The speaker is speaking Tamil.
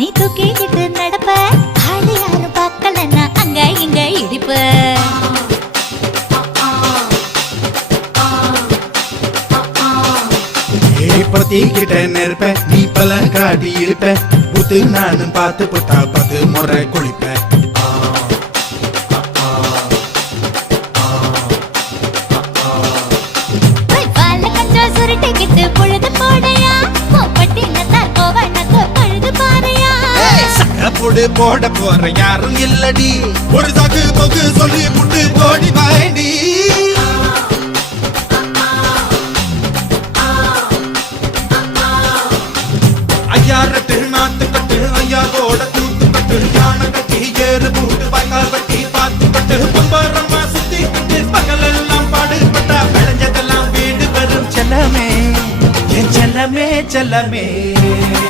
நீ தூக்கிக்கிட்டு நடப்ப ஆளு யாரும் பார்க்கலன்னா அங்க இங்க இடிப்ப பத்திக்கிட்ட நெருப்ப நீ பல காட்டி இருப்ப புத்து நானும் பார்த்து புட்டா 10 முறை குளிப்ப சுருட்டிக்கிட்டு பொழுது போடையா பட்டி நத்தார் கோவனக்கு பழுது பாறையா சக்கப்புடு போட போற யாரும் இல்லடி ஒரு சாக்கு போக்கு சொல்லி புட்டு போடி பாயண்டி ஐயாரட்டு நாத்து கட்டு ஐயாவோட தூத்து கட்டு யானை கட்டி ஏறு பூட்டு வாய்க்கால் வட்டி பாத்து கட்டு பம்பரமா சுத்தி கட்டு பகலெல்லாம் பாடுபட்டா விளைஞ்சதெல்லாம் வீடு வரும் செல்லமே என் செல்லமே செல்லமே